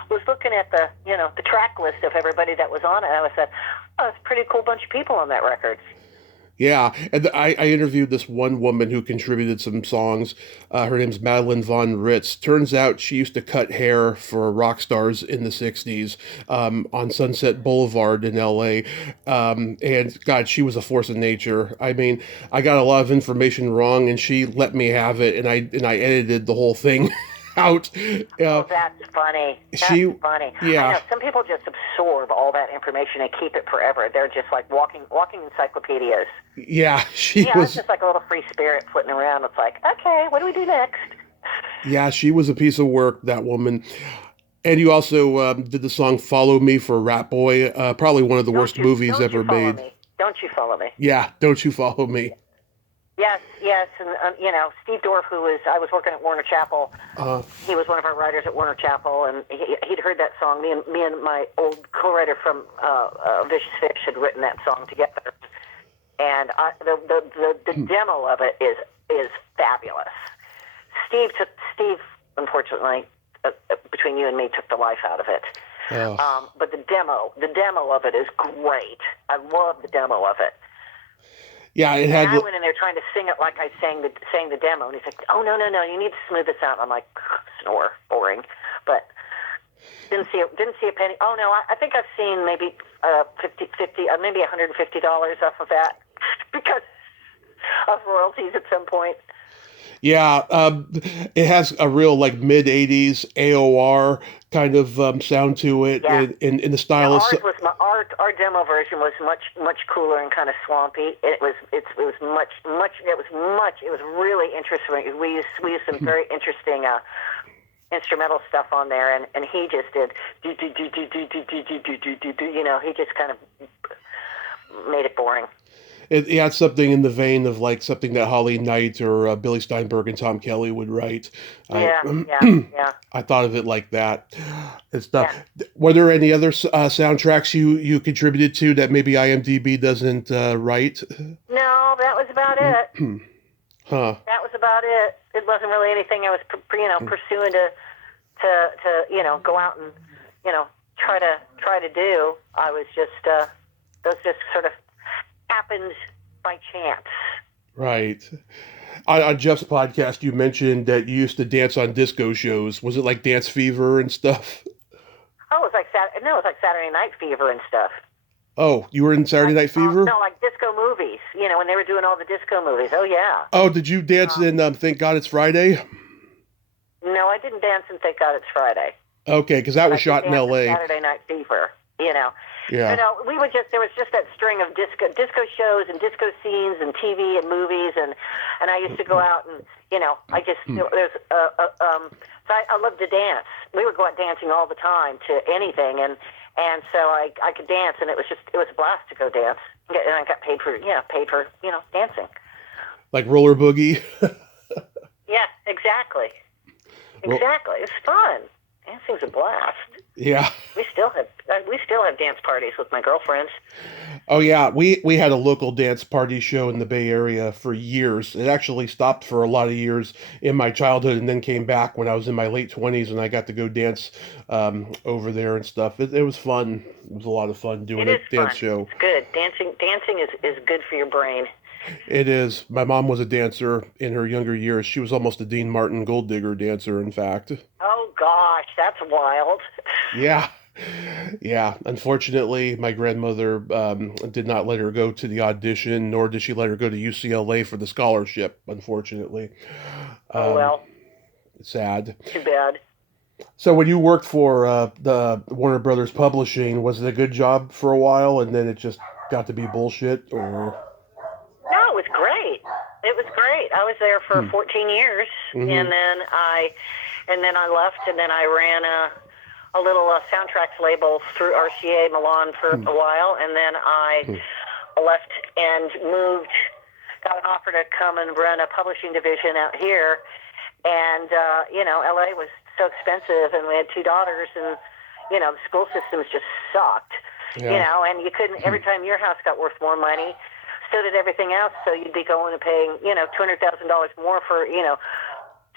was looking at the track list of everybody that was on it, and I was said, oh, it's a pretty cool bunch of people on that record. Yeah, and I interviewed this one woman who contributed some songs. Her name's Madeline Von Ritz. Turns out she used to cut hair for rock stars in the 60s on Sunset Boulevard in LA. And God, she was a force of nature. I mean, I got a lot of information wrong and she let me have it and I edited the whole thing out. Uh, Oh, that's funny. That's she, funny. I yeah, know some people just absorb all that information and keep it forever. They're just like walking encyclopedias. yeah, she Yeah, it's was. just like a little free spirit flitting around. It's like, okay, what do we do next? Yeah, she was a piece of work, that woman. And you also did the song "Follow Me" for Rat Boy, probably one of the worst movies Don't you ever follow made. me? Don't you follow me? Yeah, don't you follow me? Yes, yes, and Steve Dorff, I was working at Warner Chapel. Uh, He was one of our writers at Warner Chapel, and he'd heard that song. Me and my old co-writer from Vicious Fish had written that song together, and the demo of it is fabulous. Steve, unfortunately, between you and me, took the life out of it. uh, But the demo of it is great. I love the demo of it. yeah, it And had. I went in there trying to sing it like I sang the demo, and he's like, "Oh no, you need to smooth this out." And I'm like, "Snore, boring," but didn't see a penny. Oh no, I think I've seen maybe 50, maybe $150 off of that because of royalties at some point. Yeah, it has a real like mid '80s AOR kind of sound to it, Yeah. in the Now style of. our demo version was much cooler and kind of swampy. It was really interesting. We used some very interesting instrumental stuff on there, and he just did he just kind of made it boring. It had something in the vein of like something that Holly Knight or Billy Steinberg and Tom Kelly would write. I Yeah, yeah. I thought of it like that and Yeah. stuff. Were there any other soundtracks you contributed to that maybe IMDb doesn't write? No, that was about it. Huh. That was about it. It wasn't really anything I was, pursuing to go out and, try to do. I was just, those just sort of happened by chance. Right. On Jeff's podcast, you mentioned that you used to dance on disco shows. Was it like Dance Fever and stuff? Oh, it was like Saturday Night Fever and stuff. Oh, you were in Saturday Night Fever? No, like disco movies. When they were doing all the disco movies. Oh yeah. Oh, did you dance in Thank God It's Friday? No, I didn't dance in Thank God It's Friday. Okay, because that But was I did shot in dance L.A. Saturday Night Fever. Yeah. There was just that string of disco shows and disco scenes and TV and movies and I used to go out and so I loved to dance. We would go out dancing all the time to anything and so I could dance and it was a blast to go dance and I got paid for dancing. Like roller boogie? Yeah, exactly. Exactly. It's fun. Dancing's a blast. Yeah. We still have dance parties with my girlfriends. Oh yeah, we had a local dance party show in the Bay Area for years. It actually stopped for a lot of years in my childhood, and then came back when I was in my late 20s, and I got to go dance over there and stuff. It was fun. It was a lot of fun doing a dance show. It's good. Dancing is good for your brain. It is. My mom was a dancer in her younger years. She was almost a Dean Martin Gold Digger dancer, in fact. Oh gosh, that's wild. Yeah. Yeah, unfortunately, my grandmother did not let her go to the audition, nor did she let her go to UCLA for the scholarship, unfortunately. Oh, well. Sad. Too bad. So when you worked for the Warner Brothers Publishing, was it a good job for a while, and then it just got to be bullshit, or? No, it was great. It was great. I was there for 14 years, Mm-hmm. and then I left, and then I ran a little soundtracks label through RCA Milan for a while, and then I left and got an offer to come and run a publishing division out here, and LA was so expensive, and we had 2 daughters, and the school systems just sucked, and you couldn't. Every time your house got worth more money, so did everything else. So you'd be going and paying $200,000 more for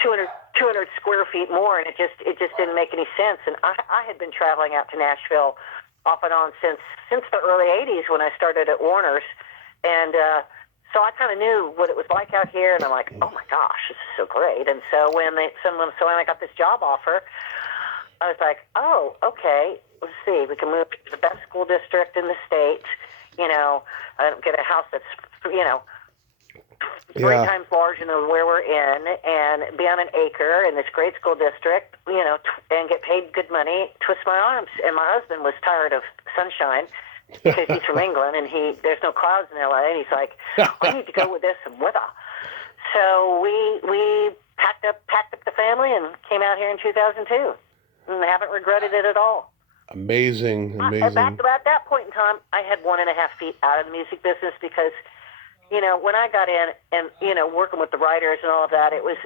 200 square feet more, and it just didn't make any sense. And I had been traveling out to Nashville off and on since the early 80s when I started at Warner's, and so I kind of knew what it was like out here, and I'm like, oh my gosh, this is so great. And so when I got this job offer, I was like, oh, okay, let's see, we can move to the best school district in the state, get a house that's 3 times larger than where we're in, and be on an acre in this great school district, and get paid good money, twist my arms. And my husband was tired of sunshine because he's from England, and there's no clouds in LA, and he's like, I need to go with this some weather. So we packed up the family and came out here in 2002, and haven't regretted it at all. Amazing. At that point in time, I had 1.5 feet out of the music business because, when I got in and, working with the writers and all of that, it was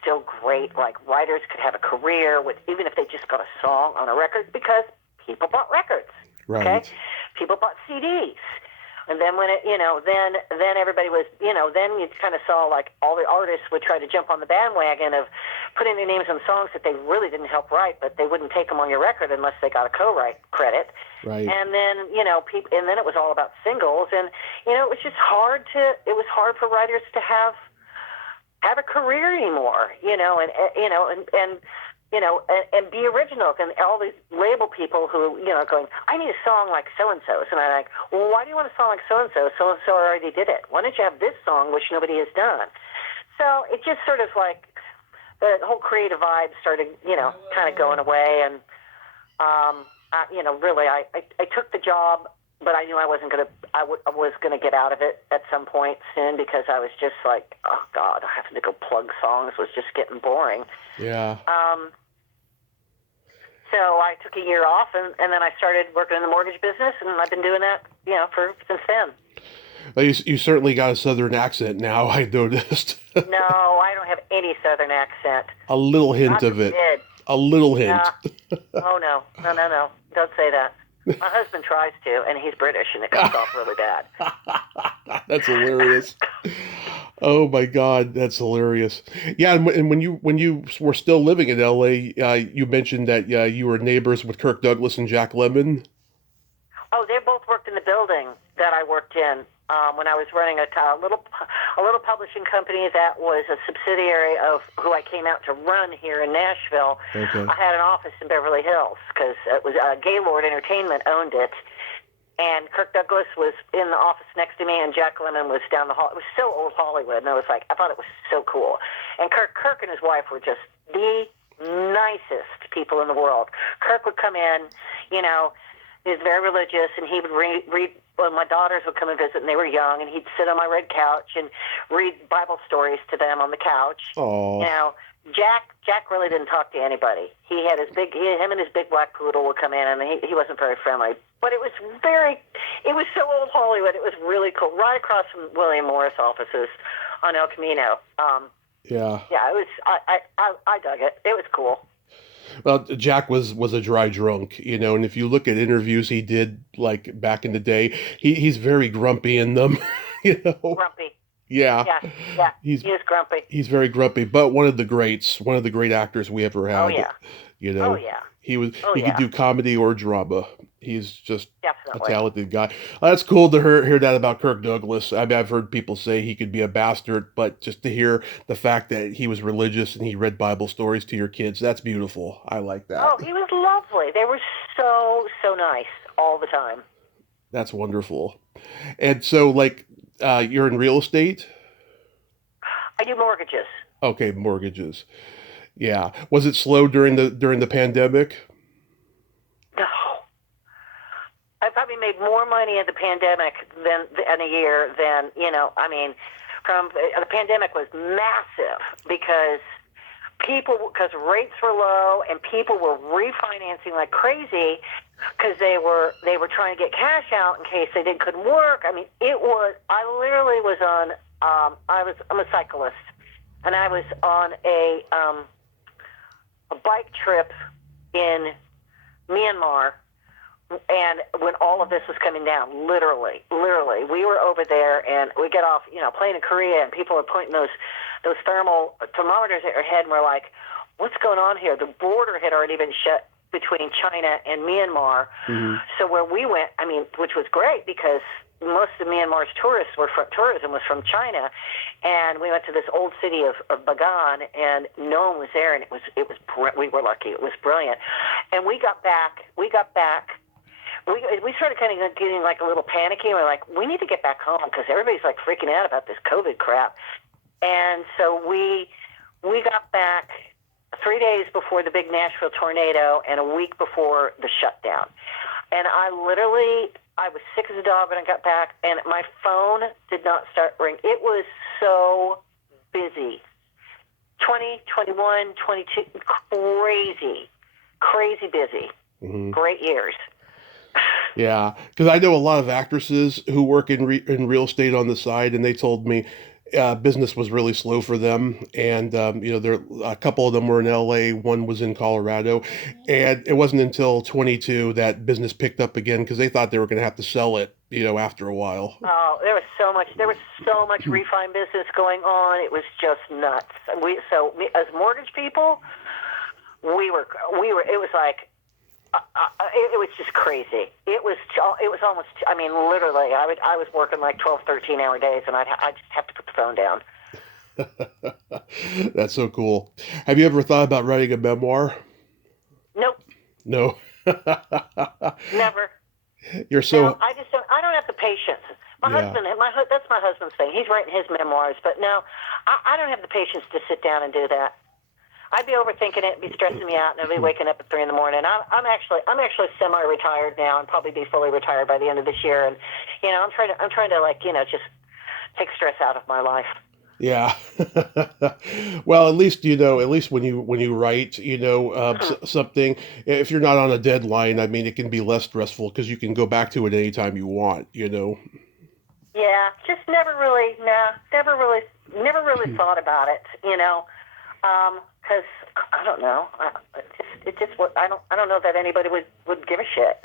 still great. Like, writers could have a career even if they just got a song on a record, because people bought records. Right. Okay? People bought CDs. And then when then everybody was, then you kind of saw like all the artists would try to jump on the bandwagon of putting their names on songs that they really didn't help write, but they wouldn't take them on your record unless they got a co-write credit. Right. And then, and then it was all about singles, and, it was just hard for writers to have a career anymore, and be original. And all these label people who, going, I need a song like so-and-so's. And I'm like, well, why do you want a song like so-and-so? So-and-so already did it. Why don't you have this song, which nobody has done? So it just sort of like the whole creative vibe started, kind of going away. And, really, I took the job, but I knew I was going to get out of it at some point soon, because I was just like, oh God, having to go plug songs was just getting boring. Yeah. So I took a year off, and then I started working in the mortgage business, and I've been doing that, since then. Well, you certainly got a Southern accent now, I noticed. No, I don't have any Southern accent. A little hint God of it. forbid. A little hint. Oh, no. Don't say that. My husband tries to, and he's British, and it comes off really bad. That's hilarious. Oh my God, that's hilarious. Yeah, and when you were still living in LA, you mentioned that you were neighbors with Kirk Douglas and Jack Lemmon. Oh, they both worked in the building that I worked in when I was running a little publishing company that was a subsidiary of who I came out to run here in Nashville. Okay. I had an office in Beverly Hills because it was Gaylord Entertainment owned it, and Kirk Douglas was in the office next to me, and Jack Lemmon was down the hall. It was so old Hollywood, and I thought it was so cool. And Kirk and his wife were just the nicest people in the world. Kirk would come in, you know. He was very religious, and he would read when my daughters would come and visit, and they were young, and he'd sit on my red couch and read Bible stories to them on the couch. Oh. You know, Jack really didn't talk to anybody. Him and his big black poodle would come in, and he wasn't very friendly. But it was so old Hollywood. It was really cool. Right across from William Morris offices on El Camino. Yeah. Yeah, it was. I dug it. It was cool. Well, Jack was a dry drunk, and if you look at interviews he did like back in the day, he's very grumpy in them, Grumpy. Yeah. Yeah. He is grumpy. He's very grumpy, but one of the great actors we ever had. Oh yeah. Oh yeah. He could do comedy or drama. He's just Definitely a talented guy. That's cool to hear that about Kirk Douglas. I mean, I've heard people say he could be a bastard, but just to hear the fact that he was religious and he read Bible stories to your kids, that's beautiful. I like that. Oh, he was lovely. They were so nice all the time. That's wonderful. And so, like, you're in real estate? I do mortgages. Okay, mortgages. Yeah. Was it slow during the pandemic? No. I probably made more money in the pandemic than in a year than, from the pandemic was massive because rates were low and people were refinancing like crazy because they were trying to get cash out in case they couldn't work. I mean, I literally was on, I'm a cyclist, and I was on a bike trip in Myanmar, and when all of this was coming down, literally, we were over there, and we get off, plane in Korea, and people are pointing those thermal thermometers at your head, and we're like, what's going on here? The border had already been shut between China and Myanmar. Mm-hmm. So where we went, which was great because most of Myanmar's tourism was from China, and we went to this old city of Bagan, and no one was there, and we were lucky. It was brilliant. And we got back. We started kind of getting like a little panicky. We're like, we need to get back home because everybody's like freaking out about this COVID crap. And so we got back 3 days before the big Nashville tornado and a week before the shutdown. And I was sick as a dog when I got back, and my phone did not start ringing. It was so busy. 20, 21, 22, crazy busy. Mm-hmm. Great years. Yeah, because I know a lot of actresses who work in real estate on the side, and they told me business was really slow for them. And a couple of them were in LA, one was in Colorado, and it wasn't until 22 that business picked up again because they thought they were going to have to sell it, after a while. Oh, there was so much refi business going on. It was just nuts. As mortgage people, we were. It was like. It was just crazy. It was almost. Literally, I was working like 12, 13-hour days, and I just have to put the phone down. That's so cool. Have you ever thought about writing a memoir? Nope. No. Never. You're so. No, I just don't. I don't have the patience. That's my husband's thing. He's writing his memoirs, but no, I don't have the patience to sit down and do that. I'd be overthinking it, be stressing me out, and I'd be waking up at 3 a.m. I'm actually semi-retired now, and probably be fully retired by the end of this year. And I'm trying to just take stress out of my life. Yeah. Well, at least when you write, something, if you're not on a deadline, it can be less stressful because you can go back to it anytime you want. Yeah, just never really thought about it. Because I don't know, it just I don't know that anybody would give a shit.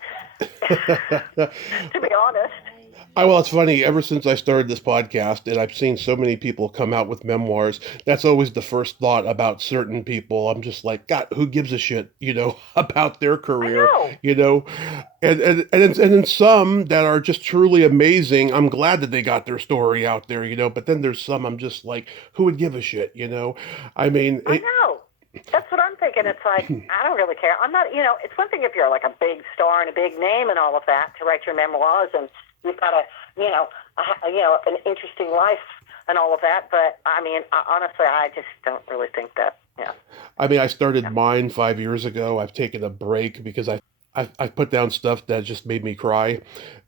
To be honest. Well, it's funny. Ever since I started this podcast, and I've seen so many people come out with memoirs, that's always the first thought about certain people. I'm just like, God, who gives a shit, about their career, I know. And then some that are just truly amazing. I'm glad that they got their story out there, But then there's some I'm just like, who would give a shit, I mean, I know. That's what I'm thinking. It's like, I don't really care. I'm not, it's one thing if you're like a big star and a big name and all of that to write your memoirs and you've got an interesting life and all of that. But I mean, honestly, I just don't really think that. Yeah. I mean, I started mine 5 years ago. I've taken a break because I've put down stuff that just made me cry,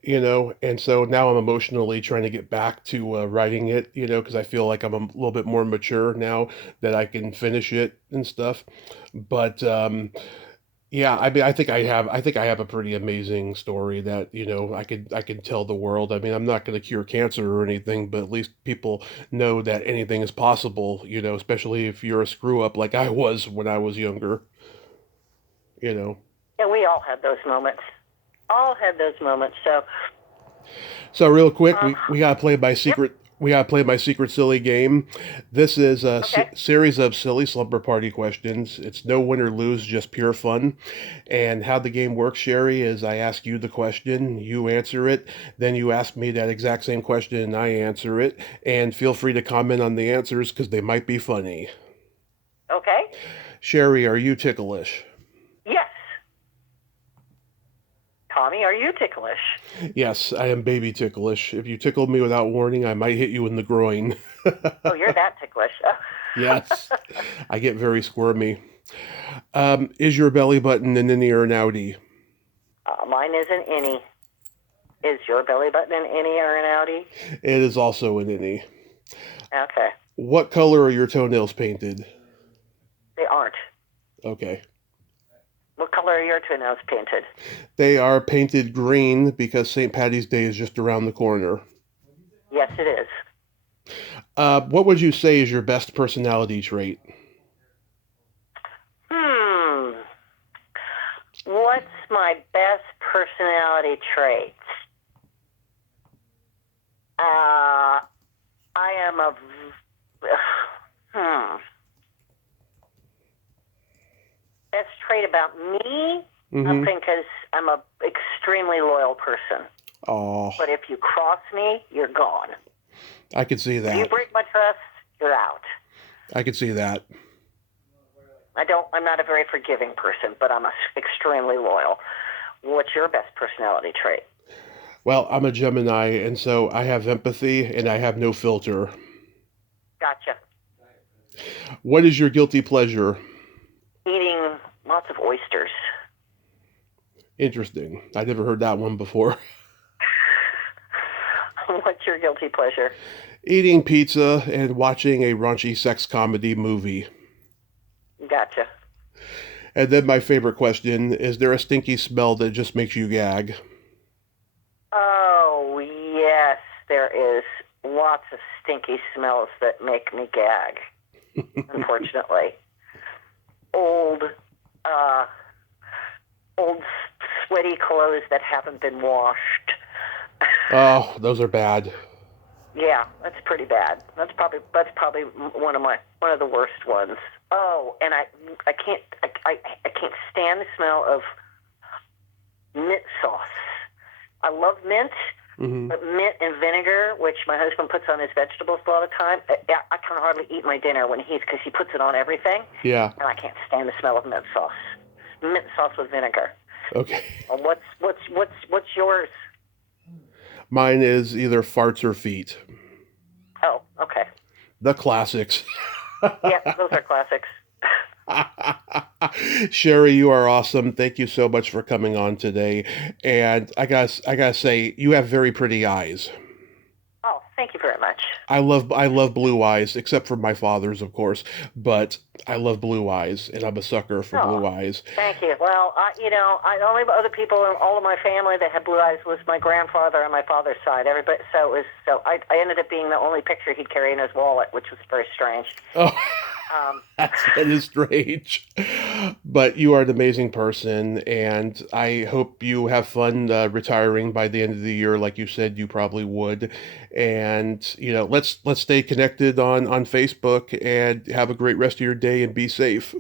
and so now I'm emotionally trying to get back to writing it, because I feel like I'm a little bit more mature now that I can finish it and stuff. But yeah, I mean, I think I have a pretty amazing story that I can tell the world. I mean, I'm not going to cure cancer or anything, but at least people know that anything is possible. Especially if you're a screw up like I was when I was younger. You know. And we all had those moments. All had those moments. So real quick, we gotta play my Yep. secret. We gotta play my secret silly game. This is a Okay. series of silly slumber party questions. It's no win or lose, just pure fun. And how the game works, Sherry, is I ask you the question, you answer it, then you ask me that exact same question, and I answer it. And feel free to comment on the answers because they might be funny. Okay. Sherry, are you ticklish? Yes. Tommy, are you ticklish? Yes, I am baby ticklish. If you tickle me without warning, I might hit you in the groin. Oh, you're that ticklish. Yes, I get very squirmy. Is your belly button an innie or an outie? Mine is an innie. Is your belly button an innie or an outie? It is also an innie. Okay. What color are your toenails painted? They aren't. Okay. What color are your toenails painted? They are painted green because St. Patty's Day is just around the corner. Yes, it is. What would you say is your best personality trait? What's my best personality trait? I am a... Best trait about me, I think, is I'm a extremely loyal person. Oh. But if you cross me, you're gone. I could see that. If you break my trust, you're out. I could see that. I'm not a very forgiving person, but I'm extremely loyal. What's your best personality trait? Well, I'm a Gemini, and so I have empathy and I have no filter. Gotcha. What is your guilty pleasure? Eating lots of oysters. Interesting. I never heard that one before. What's your guilty pleasure? Eating pizza and watching a raunchy sex comedy movie. Gotcha. And then my favorite question, is there a stinky smell that just makes you gag? Oh, yes, there is. Lots of stinky smells that make me gag, unfortunately. Old sweaty clothes that haven't been washed. Oh, those are bad. Yeah, that's pretty bad. That's probably one of the worst ones. Oh, and I can't stand the smell of mint sauce. I love mint, but mint and vinegar, which my husband puts on his vegetables a lot of the time, I can hardly eat my dinner because he puts it on everything. Yeah. And I can't stand the smell of mint sauce. Mint sauce with vinegar. Okay. What's yours? Mine is either farts or feet. Oh, okay. The classics. Yeah, those are classics. Sherry, you are awesome. Thank you so much for coming on today. And I gotta say, you have very pretty eyes. Oh, thank you very much. I love blue eyes, except for my father's, of course. But I love blue eyes, and I'm a sucker for blue eyes. Thank you. Well, I only other people in all of my family that had blue eyes was my grandfather on my father's side. Everybody, I ended up being the only picture he'd carry in his wallet, which was very strange. Oh, that is strange. But you are an amazing person, and I hope you have fun retiring by the end of the year, like you said you probably would. And let's stay connected on Facebook, and have a great rest of your day, and be safe.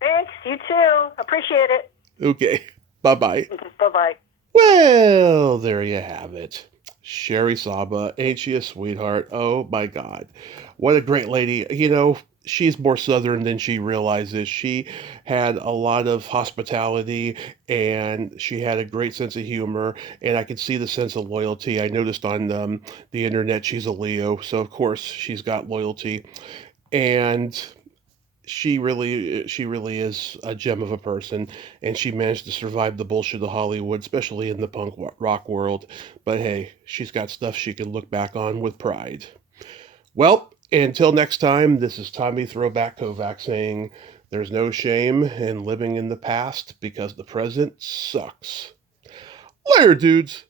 Thanks. You too. Appreciate it. Okay, bye bye. Bye-bye. Well, there you have it. Shari Saba, ain't she a sweetheart? Oh my God. What a great lady. She's more Southern than she realizes. She had a lot of hospitality, and she had a great sense of humor, and I could see the sense of loyalty. I noticed on the internet she's a Leo, so of course she's got loyalty. And she really is a gem of a person, and she managed to survive the bullshit of Hollywood, especially in the punk rock world. But hey, she's got stuff she can look back on with pride. Well, until next time, this is Tommy Throwback Kovac saying there's no shame in living in the past, because the present sucks. Later, dudes.